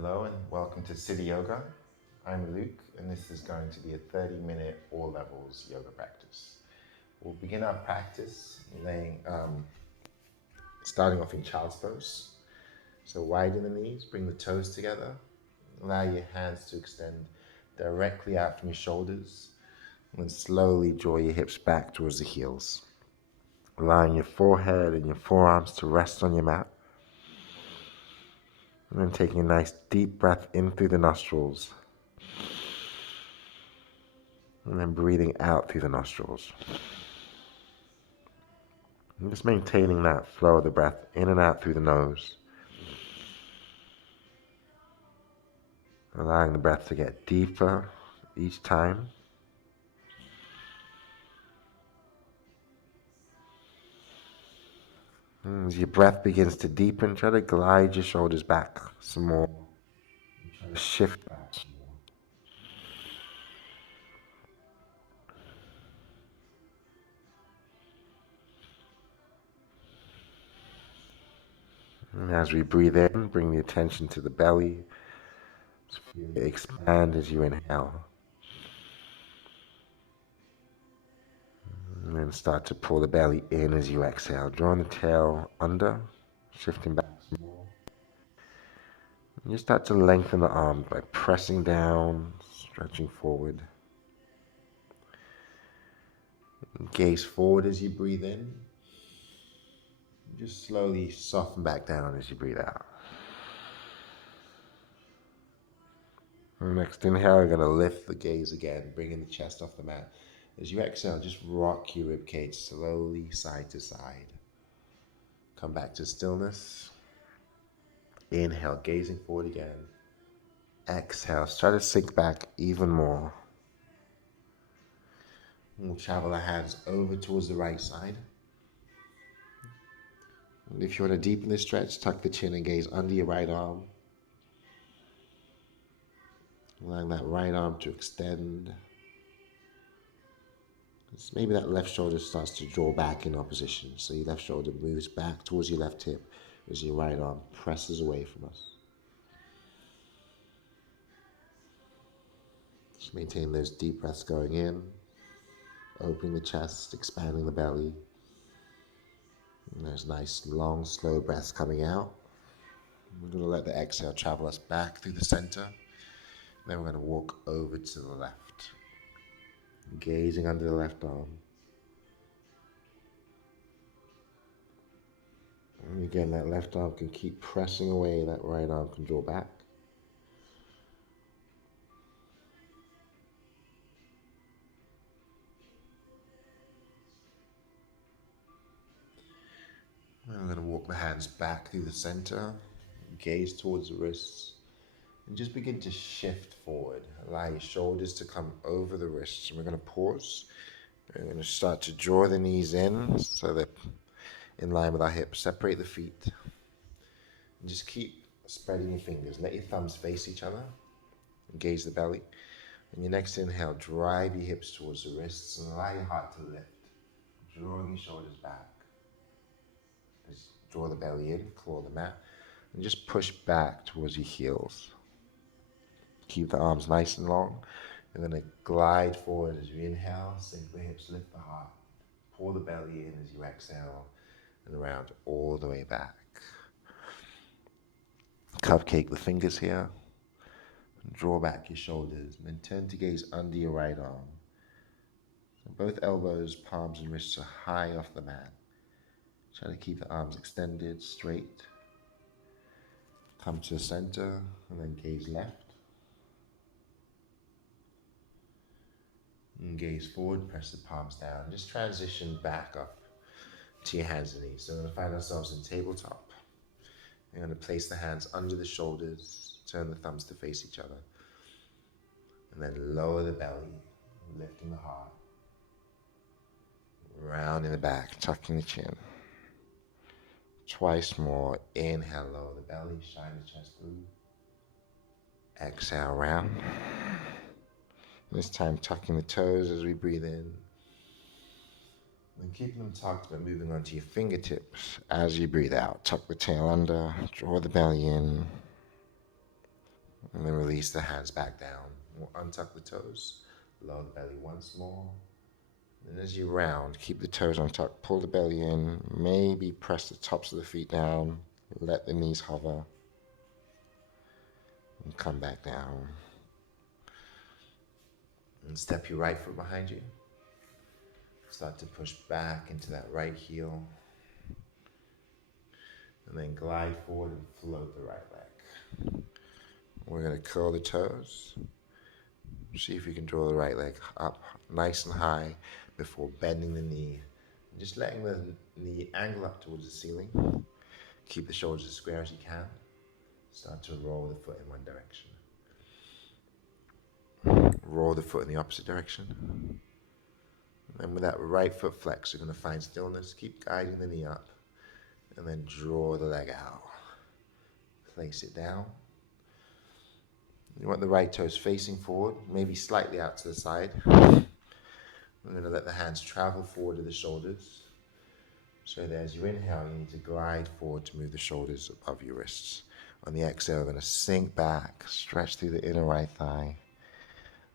Hello and welcome to City Yoga. I'm Luke, and this is going to be a 30-minute all levels yoga practice. We'll begin our practice starting off in child's pose. So widen the knees, bring the toes together, allow your hands to extend directly out from your shoulders, and then slowly draw your hips back towards the heels, allowing your forehead and your forearms to rest on your mat. And then taking a nice deep breath in through the nostrils. And then breathing out through the nostrils. And just maintaining that flow of the breath in and out through the nose. Allowing the breath to get deeper each time. And as your breath begins to deepen, try to glide your shoulders back some more. Try to shift back some more. And as we breathe in, bring the attention to the belly. Feel it expand as you inhale. And then start to pull the belly in as you exhale. Drawing the tail under, shifting back some more. And you start to lengthen the arms by pressing down, stretching forward. Gaze forward as you breathe in. Just slowly soften back down as you breathe out. Next inhale, you're going to lift the gaze again, bringing the chest off the mat. As you exhale, just rock your ribcage slowly side to side. Come back to stillness. Inhale, gazing forward again. Exhale, try to sink back even more. We'll travel the hands over towards the right side. And if you want to deepen the stretch, tuck the chin and gaze under your right arm. Allowing that right arm to extend. Maybe that left shoulder starts to draw back in opposition. So your left shoulder moves back towards your left hip as your right arm presses away from us. Just maintain those deep breaths going in, opening the chest, expanding the belly. And those nice, long, slow breaths coming out. We're going to let the exhale travel us back through the center. Then we're going to walk over to the left, gazing under the left arm. And again, that left arm can keep pressing away, that right arm can draw back. And we're going to walk the hands back through the center, gaze towards the wrists, and just begin to shift forward. Allow your shoulders to come over the wrists. And we're going to pause. We're going to start to draw the knees in so they're in line with our hips. Separate the feet. And just keep spreading your fingers. Let your thumbs face each other. Engage the belly. And your next inhale, drive your hips towards the wrists and allow your heart to lift. Drawing your shoulders back. Just draw the belly in, claw the mat. And just push back towards your heels. Keep the arms nice and long. You're going to glide forward as you inhale, sink the hips, lift the heart. Pull the belly in as you exhale and around all the way back. Cupcake the fingers here. Draw back your shoulders and then turn to gaze under your right arm. So both elbows, palms and wrists are high off the mat. Try to keep the arms extended, straight. Come to the center and then gaze left. And gaze forward, press the palms down. Just transition back up to your hands and knees. So we're going to find ourselves in tabletop. We're going to place the hands under the shoulders, turn the thumbs to face each other. And then lower the belly, lifting the heart. Rounding the back, tucking the chin. Twice more. Inhale, lower the belly, shine the chest through. Exhale, round. This time tucking the toes as we breathe in. And keeping them tucked, but moving onto your fingertips as you breathe out. Tuck the tail under, draw the belly in. And then release the hands back down. We'll untuck the toes, lower the belly once more. And as you round, keep the toes untucked, pull the belly in, maybe press the tops of the feet down, let the knees hover, and come back down. And step your right foot behind you. Start to push back into that right heel. And then glide forward and float the right leg. We're going to curl the toes. See if you can draw the right leg up nice and high before bending the knee. And just letting the knee angle up towards the ceiling. Keep the shoulders as square as you can. Start to roll the foot in one direction. Roll the foot in the opposite direction. And with that right foot flex, you're going to find stillness. Keep guiding the knee up. And then draw the leg out. Place it down. You want the right toes facing forward, maybe slightly out to the side. We're going to let the hands travel forward to the shoulders. So that as you inhale, you need to glide forward to move the shoulders above your wrists. On the exhale, we're going to sink back, stretch through the inner right thigh.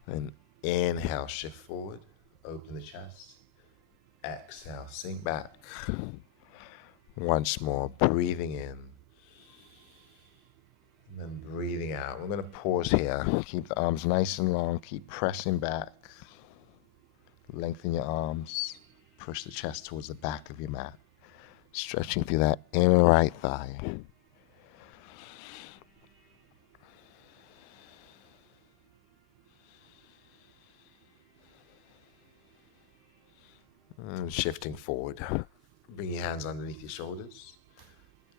Then inhale, shift forward, open the chest. Exhale, sink back. Once more, breathing in. And then breathing out. We're going to pause here. Keep the arms nice and long. Keep pressing back. Lengthen your arms. Push the chest towards the back of your mat. Stretching through that inner right thigh. And shifting forward. Bring your hands underneath your shoulders.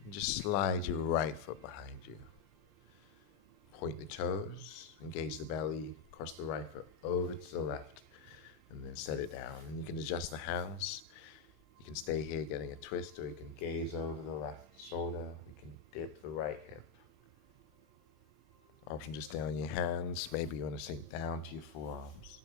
And just slide your right foot behind you. Point the toes, engage the belly, cross the right foot over to the left, and then set it down. And you can adjust the hands. You can stay here getting a twist, or you can gaze over the left shoulder. You can dip the right hip. Option to stay on your hands. Maybe you want to sink down to your forearms.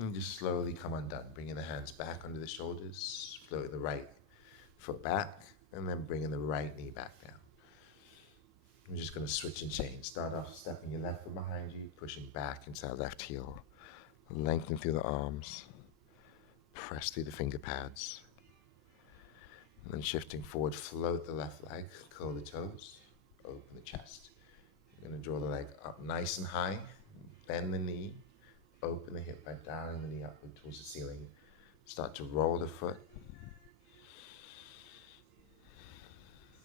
And just slowly come undone, bringing the hands back under the shoulders, floating the right foot back, and then bringing the right knee back down. I'm just going to switch and change. Start off stepping your left foot behind you, pushing back into that left heel. Lengthen through the arms, press through the finger pads. And then shifting forward, float the left leg, curl the toes, open the chest. You're going to draw the leg up nice and high, bend the knee, open the hip by dialing the knee upward towards the ceiling. Start to roll the foot.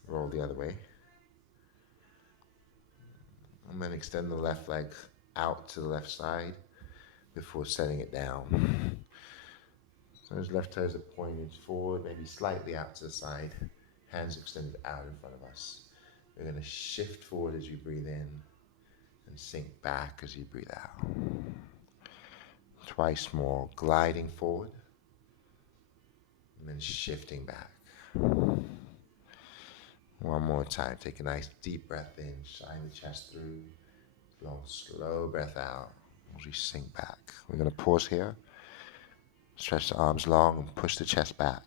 Roll the other way. And then extend the left leg out to the left side before setting it down. So those left toes are pointed forward, maybe slightly out to the side. Hands extended out in front of us. We're going to shift forward as you breathe in and sink back as you breathe out. Twice more, gliding forward and then shifting back. One more time. Take a nice deep breath in, shine the chest through. Long, slow breath out as we sink back. We're going to pause here. Stretch the arms long and push the chest back.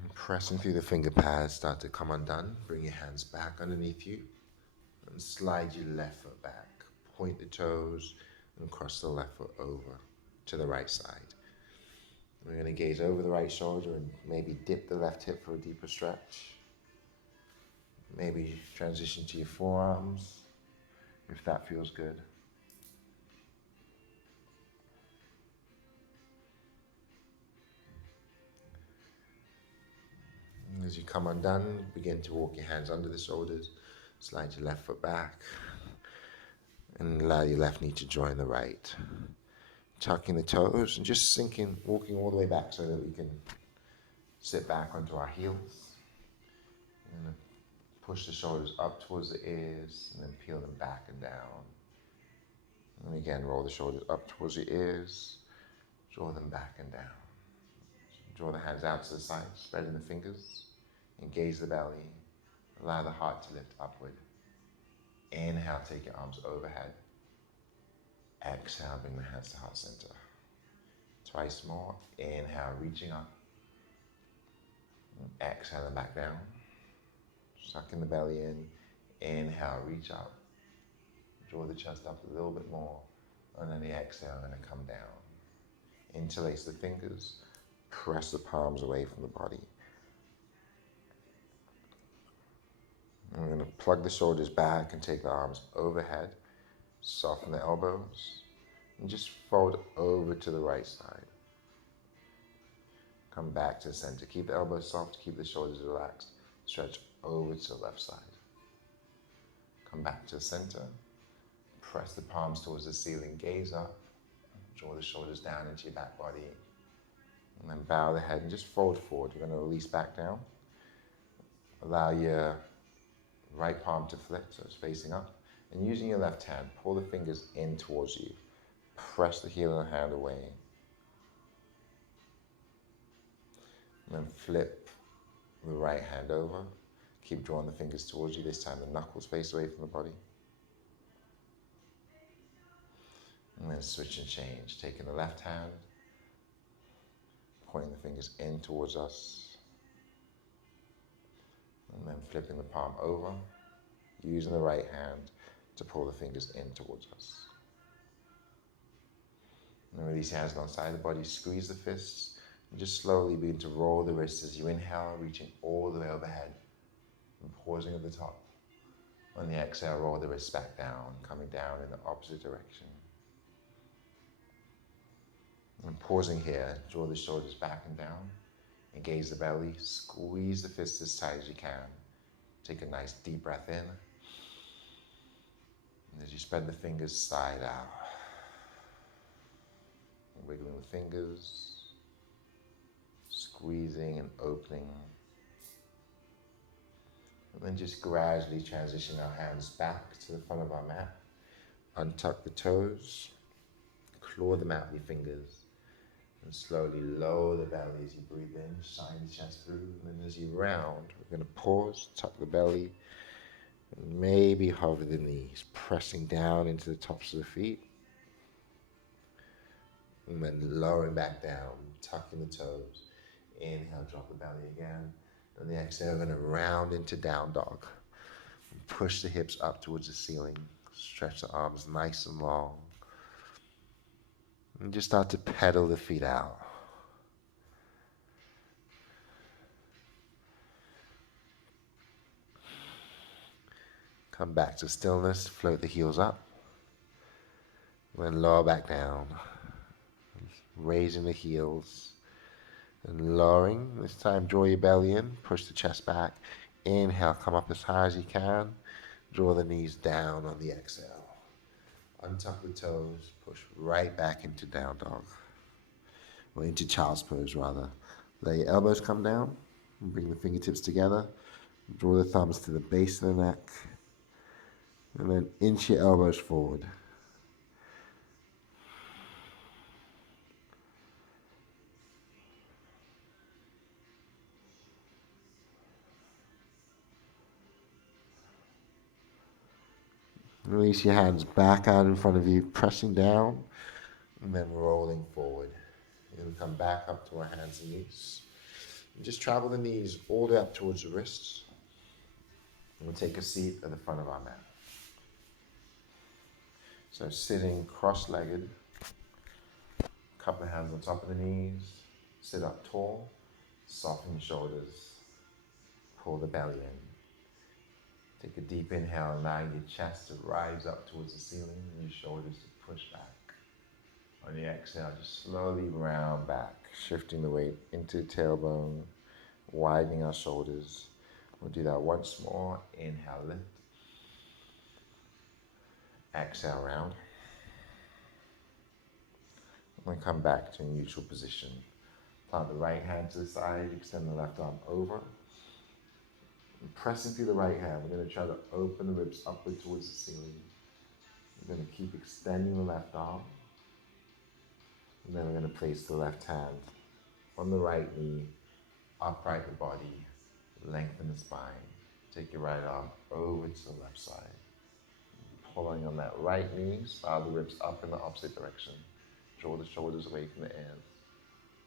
And pressing through the finger pads, start to come undone. Bring your hands back underneath you and slide your left foot back. Point the toes and cross the left foot over to the right side. We're going to gaze over the right shoulder and maybe dip the left hip for a deeper stretch. Maybe transition to your forearms if that feels good. And as you come undone, begin to walk your hands under the shoulders, slide your left foot back, and allow your left knee to join the right. Tucking the toes and just sinking, walking all the way back so that we can sit back onto our heels. And push the shoulders up towards the ears and then peel them back and down. And again, roll the shoulders up towards the ears, draw them back and down. Draw the hands out to the side, spreading the fingers, engage the belly, allow the heart to lift upward. Inhale, take your arms overhead. Exhale, bring the hands to heart center. Twice more. Inhale, reaching up. Exhale and back down. Sucking the belly in. Inhale, reach up. Draw the chest up a little bit more. And then the exhale, going to come down. Interlace the fingers. Press the palms away from the body. I'm going to plug the shoulders back and take the arms overhead. Soften the elbows. And just fold over to the right side. Come back to the center. Keep the elbows soft. Keep the shoulders relaxed. Stretch over to the left side. Come back to the center. Press the palms towards the ceiling. Gaze up. Draw the shoulders down into your back body. And then bow the head and just fold forward. You're going to release back down. Allow your right palm to flip, so it's facing up. And using your left hand, pull the fingers in towards you. Press the heel of the hand away. And then flip the right hand over. Keep drawing the fingers towards you. This time the knuckles face away from the body. And then switch and change. Taking the left hand, pointing the fingers in towards us. And then flipping the palm over, using the right hand to pull the fingers in towards us. And release your hands alongside the body, squeeze the fists, and just slowly begin to roll the wrists as you inhale, reaching all the way overhead and pausing at the top. On the exhale, roll the wrists back down, coming down in the opposite direction. And pausing here, draw the shoulders back and down. Engage the belly, squeeze the fists as tight as you can. Take a nice deep breath in. And as you spread the fingers side out, wiggling the fingers, squeezing and opening. And then just gradually transition our hands back to the front of our mat. Untuck the toes, claw the mat with your fingers. And slowly lower the belly as you breathe in, shine the chest through. And then as you round, we're going to pause, tuck the belly, and maybe hover the knees, pressing down into the tops of the feet. And then lowering back down, tucking the toes. Inhale, drop the belly again. And the exhale, we're going to round into down dog. And push the hips up towards the ceiling. Stretch the arms nice and long. And just start to pedal the feet out. Come back to stillness, float the heels up. Then lower back down. Raising the heels. And lowering. This time draw your belly in, push the chest back. Inhale, come up as high as you can. Draw the knees down on the exhale. Untuck the toes, push right back into down dog. Or into child's pose rather. Let your elbows come down, and bring the fingertips together. Draw the thumbs to the base of the neck. And then inch your elbows forward. Release your hands back out in front of you, pressing down, and then rolling forward. Then come back up to our hands and knees. And just travel the knees all the way up towards the wrists. And we'll take a seat at the front of our mat. So sitting cross-legged, cup of hands on top of the knees, sit up tall, soften your shoulders, pull the belly in. Take a deep inhale, allowing your chest to rise up towards the ceiling and your shoulders to push back. On the exhale, just slowly round back, shifting the weight into the tailbone, widening our shoulders. We'll do that once more. Inhale, lift. Exhale, round. And then come back to a neutral position. Plant the right hand to the side, extend the left arm over. And pressing through the right hand, we're going to try to open the ribs upward towards the ceiling. We're going to keep extending the left arm. And then we're going to place the left hand on the right knee, upright the body, lengthen the spine. Take your right arm over to the left side. Pulling on that right knee, spiral the ribs up in the opposite direction. Draw the shoulders away from the ears.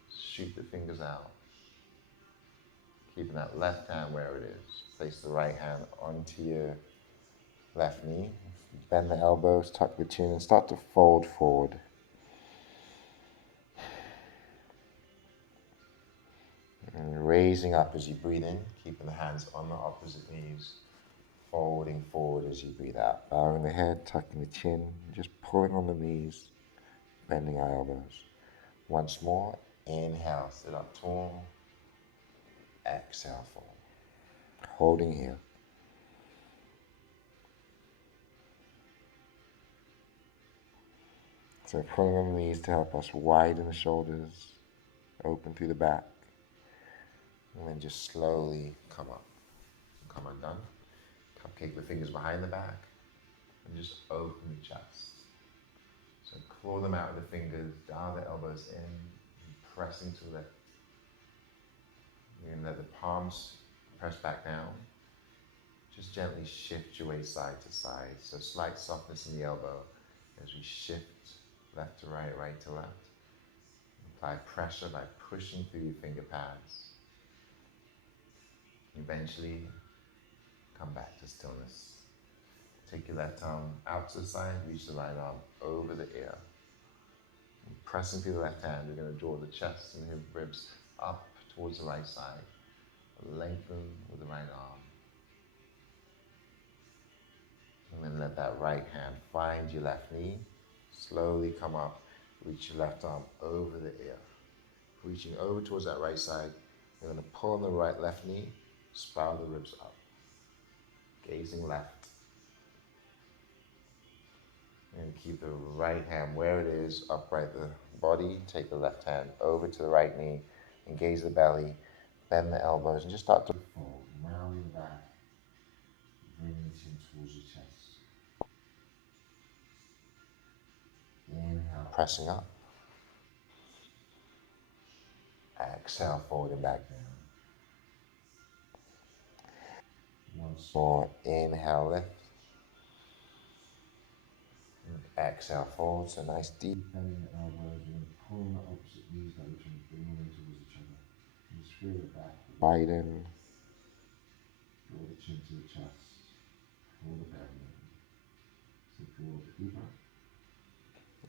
Shoot the fingers out. Keeping that left hand where it is. Place the right hand onto your left knee. Bend the elbows, tuck the chin, and start to fold forward. And raising up as you breathe in, keeping the hands on the opposite knees. Folding forward as you breathe out. Bowing the head, tucking the chin, just pulling on the knees, bending our elbows. Once more, inhale, sit up tall. Exhale, fold. Holding here. So pulling on the knees to help us widen the shoulders, open through the back, and then just slowly come up. Come undone. Cupcake the fingers behind the back, and just open the chest. So claw them out with the fingers, dial the elbows in, and pressing to lift. You're going to let the palms press back down. Just gently shift your weight side to side. So slight softness in the elbow as we shift left to right, right to left. Apply pressure by pushing through your finger pads. Eventually, come back to stillness. Take your left arm out to the side, reach the right arm over the ear. And pressing through the left hand, we're going to draw the chest and hip ribs up towards the right side. Lengthen with the right arm. And then let that right hand find your left knee. Slowly come up, reach your left arm over the ear. Reaching over towards that right side, you're going to pull on the left knee, spiral the ribs up. Gazing left. And keep the right hand where it is, upright the body. Take the left hand over to the right knee, engage the belly, bend the elbows, and just start to fold, rounding back, bringing the chin towards your chest. Inhale, pressing up. Exhale, forward and back down. Once more, inhale, lift. And exhale, forward. So nice deep bending the elbows and pulling the opposite knees direction, bringing them towards each other. And just feel it back. Widen. Draw the chin to the chest. Pull the belly in. So draw deeper.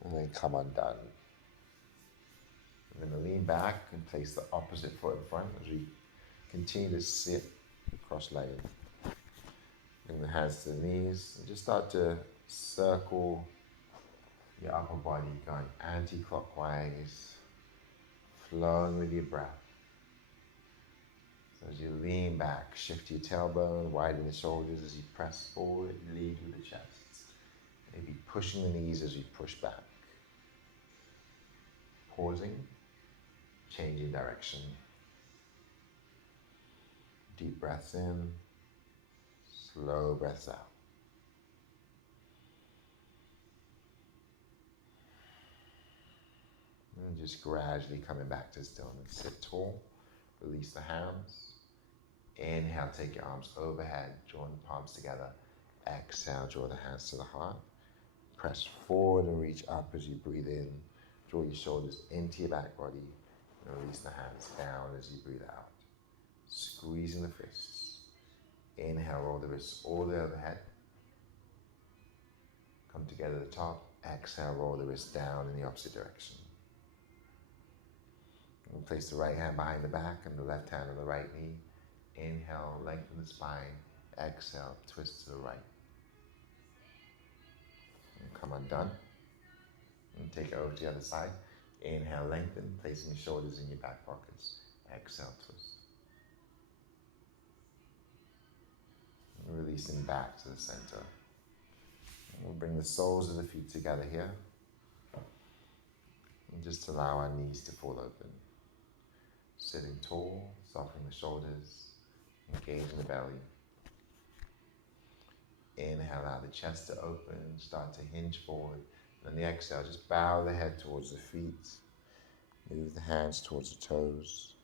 And then come undone. We're going to lean back and place the opposite foot in front as we continue to sit cross-legged. Bring the hands to the knees and just start to circle your upper body, going anti-clockwise, flowing with your breath. So as you lean back, shift your tailbone, widen the shoulders as you press forward, lead with the chest. Maybe pushing the knees as you push back. Pausing, changing direction. Deep breaths in, slow breaths out. And just gradually coming back to stillness. Sit tall, release the hands. Inhale, take your arms overhead, drawing the palms together. Exhale, draw the hands to the heart. Press forward and reach up as you breathe in. Draw your shoulders into your back body and release the hands down as you breathe out. Squeezing the fists. Inhale, roll the wrists all the way overhead. Come together at the top. Exhale, roll the wrists down in the opposite direction. And place the right hand behind the back and the left hand on the right knee. Inhale, lengthen the spine. Exhale, twist to the right. And come undone. And take it over to the other side. Inhale, lengthen, placing your shoulders in your back pockets. Exhale, twist. And releasing back to the center. And we'll bring the soles of the feet together here. And just allow our knees to fall open. Sitting tall, softening the shoulders, engaging the belly. Inhale, allow the chest to open, start to hinge forward. And on the exhale, just bow the head towards the feet. Move the hands towards the toes.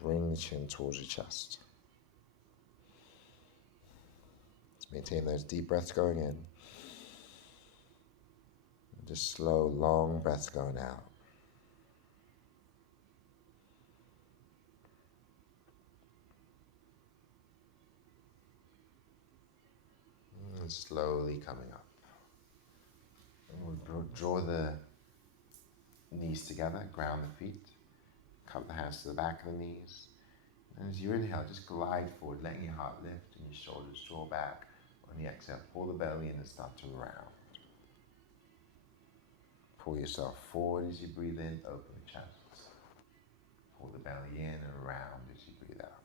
Bring the chin towards your chest. Let's maintain those deep breaths going in. Just slow, long breaths going out. And slowly coming up. And we'll draw the knees together, ground the feet, cup the hands to the back of the knees. And as you inhale, just glide forward, letting your heart lift and your shoulders draw back. On the exhale, pull the belly in and start to round. Pull yourself forward as you breathe in, open the chest. Pull the belly in and round as you breathe out.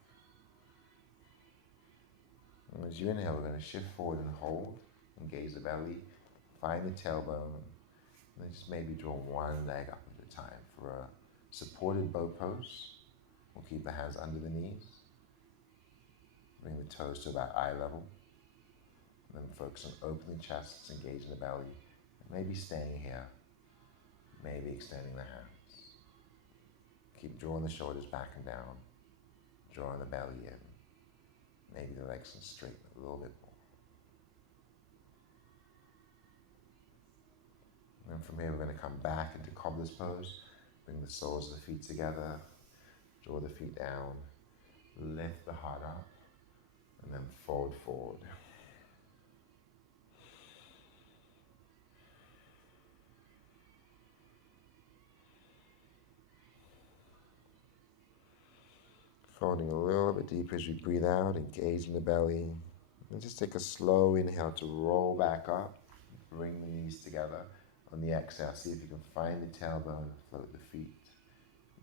And as you inhale, we're going to shift forward and hold. Engage the belly, find the tailbone, and then just maybe draw one leg up at a time for a supported bow pose. We'll keep the hands under the knees. Bring the toes to about eye level. And then focus on opening chests, engaging the belly, and maybe staying here, maybe extending the hands. Keep drawing the shoulders back and down, drawing the belly in. Maybe the legs can straighten a little bit more. And from here, we're going to come back into cobbler's pose. Bring the soles of the feet together, draw the feet down, lift the heart up, and then fold forward. Folding a little bit deeper as we breathe out, engaging the belly. And just take a slow inhale to roll back up, bring the knees together. On the exhale, see if you can find the tailbone and float the feet.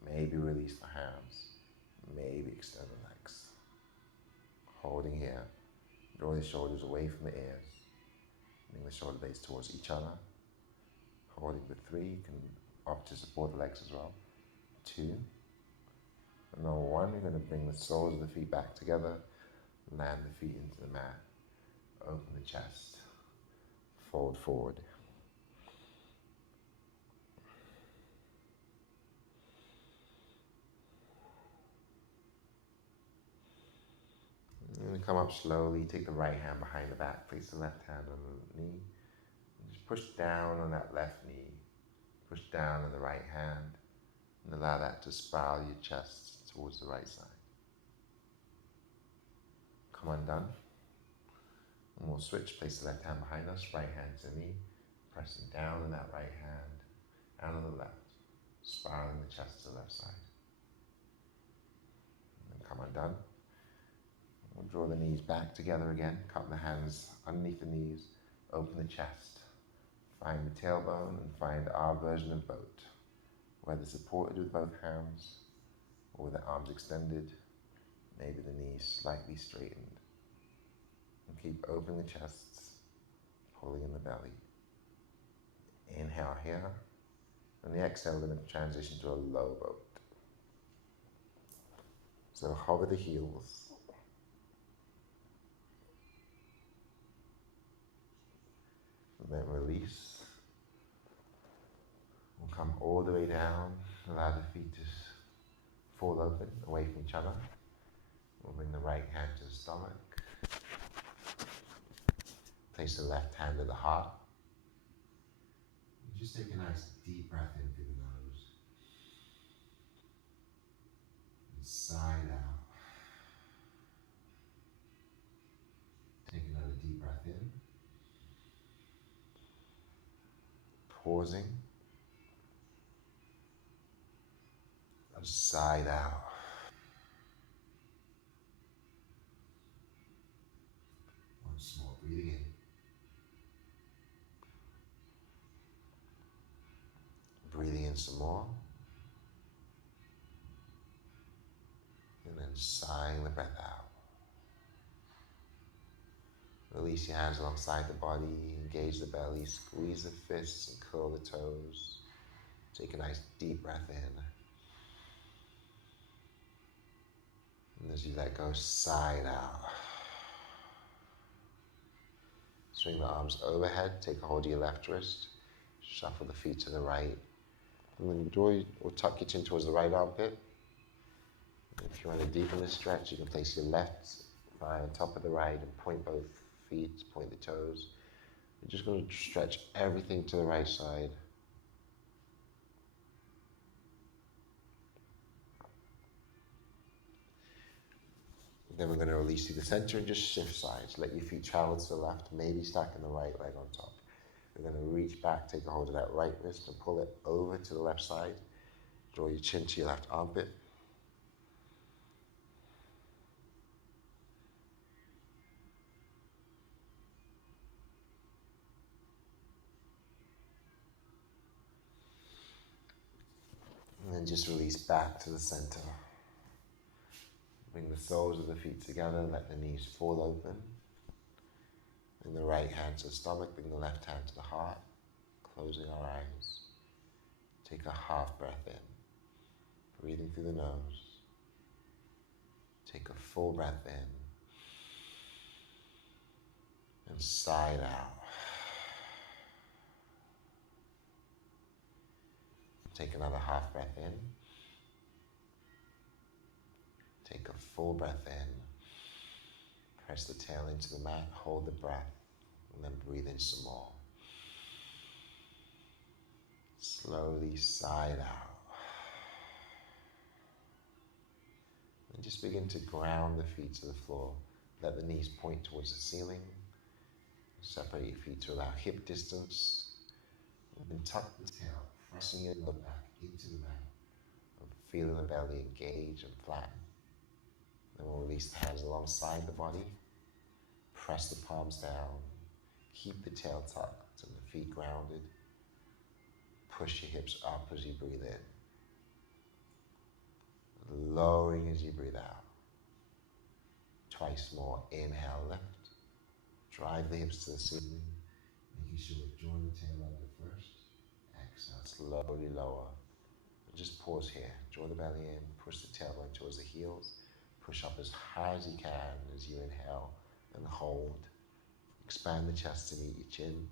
Maybe release the hands, maybe extend the legs. Holding here, draw the shoulders away from the ears. Bring the shoulder blades towards each other. Holding for 3, you can opt to support the legs as well. 2, and then 1, you're going to bring the soles of the feet back together, land the feet into the mat, open the chest, fold forward. And come up slowly, take the right hand behind the back, place the left hand on the knee, and just push down on that left knee, push down on the right hand, and allow that to spiral your chest towards the right side. Come undone. And we'll switch, place the left hand behind us, right hand to the knee, pressing down on that right hand, and on the left, spiraling the chest to the left side. And then come undone. We'll draw the knees back together again, cup the hands underneath the knees, open the chest, find the tailbone, and find our version of boat, whether supported with both hands, or with the arms extended, maybe the knees slightly straightened. And keep opening the chests, pulling in the belly. Inhale here, and the exhale, we're going to transition to a low boat. So hover the heels. And then release. We'll come all the way down, allow the feet to fall open away from each other. We'll bring the right hand to the stomach. Place the left hand at the heart. And just take a nice deep breath in through the nose. And sigh out. Take another deep breath in. Pausing. And sigh out. Once more, breathing in. Breathing in some more. And then sighing the breath out. Release your hands alongside the body, engage the belly, squeeze the fists and curl the toes. Take a nice deep breath in. And as you let go, sigh it out. Swing the arms overhead, take a hold of your left wrist, shuffle the feet to the right. And then draw or tuck your chin towards the right armpit. If you want to deepen the stretch, you can place your left thigh on top of the right and point both feet, point the toes. We're just going to stretch everything to the right side. Then we're going to release to the center and just shift sides. Let your feet travel to the left, maybe stacking the right leg on top. We're going to reach back, take a hold of that right wrist and pull it over to the left side. Draw your chin to your left armpit. And then just release back to the center. Bring the soles of the feet together, let the knees fall open. Bring the right hand to the stomach, bring the left hand to the heart. Closing our eyes. Take a half breath in. Breathing through the nose. Take a full breath in. And sigh out. Take another half breath in. Take a full breath in. Press the tail into the mat, hold the breath, and then breathe in some more. Slowly sigh out. And just begin to ground the feet to the floor. Let the knees point towards the ceiling. Separate your feet to allow hip distance. And then tuck the tail, pressing your lower back into the mat. Feeling the belly engage and flatten. Then we'll release the hands alongside the body. Press the palms down. Keep the tail tucked and the feet grounded. Push your hips up as you breathe in. Lowering as you breathe out. Twice more. Inhale, lift. Drive the hips to the ceiling. Making sure you join the tail under first. Exhale, slowly lower. Just pause here. Draw the belly in. Push the tailbone towards the heels. Push up as high as you can as you inhale and hold. Expand the chest to meet your chin.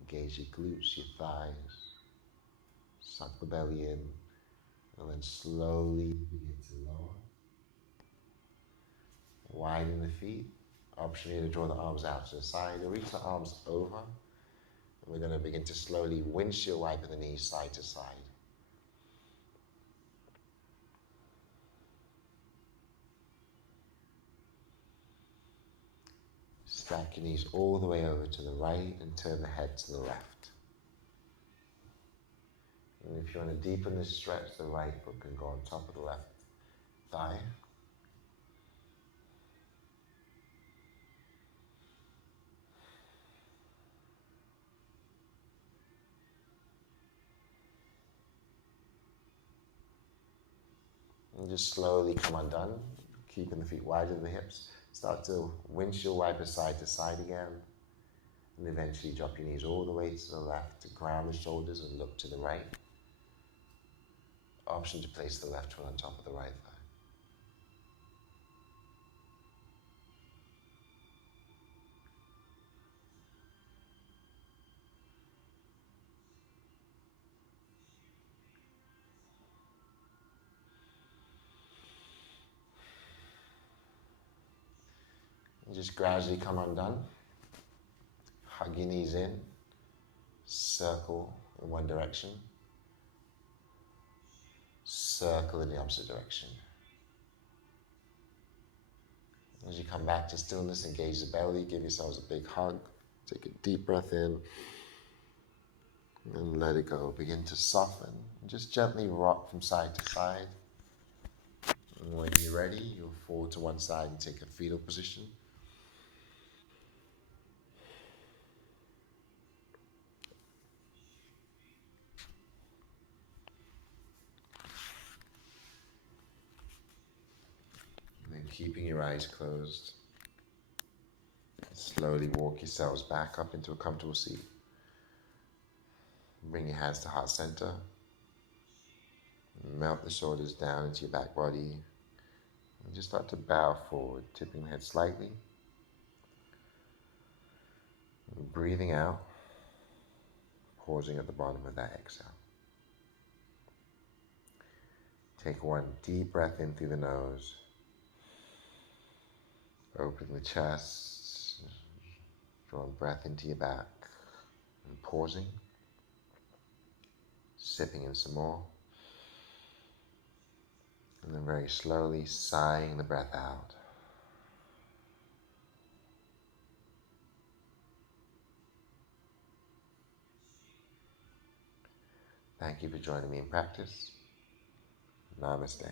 Engage your glutes, your thighs. Suck the belly in. And then slowly begin to lower. Widen the feet. Option here to draw the arms out to the side or reach the arms over. And we're going to begin to slowly windshield wiper the knees side to side. Stack your knees all the way over to the right and turn the head to the left. And if you want to deepen this stretch, the right foot can go on top of the left thigh. And just slowly come undone, keeping the feet wider than the hips. Start to windshield wiper side to side again. And eventually drop your knees all the way to the left to ground the shoulders and look to the right. Option to place the left foot on top of the right thigh. And just gradually come undone. Hug your knees in. Circle in one direction. Circle in the opposite direction. As you come back to stillness, engage the belly, give yourselves a big hug. Take a deep breath in and let it go. Begin to soften. Just gently rock from side to side. And when you're ready, you'll fall to one side and take a fetal position. And then keeping your eyes closed, slowly walk yourselves back up into a comfortable seat. Bring your hands to heart center. Melt the shoulders down into your back body. And just start to bow forward, tipping the head slightly. And breathing out, pausing at the bottom of that exhale. Take one deep breath in through the nose. Open the chest. Draw a breath into your back. pausing, sipping in some more, and then very slowly sighing the breath out. Thank you for joining me in practice. Namaste.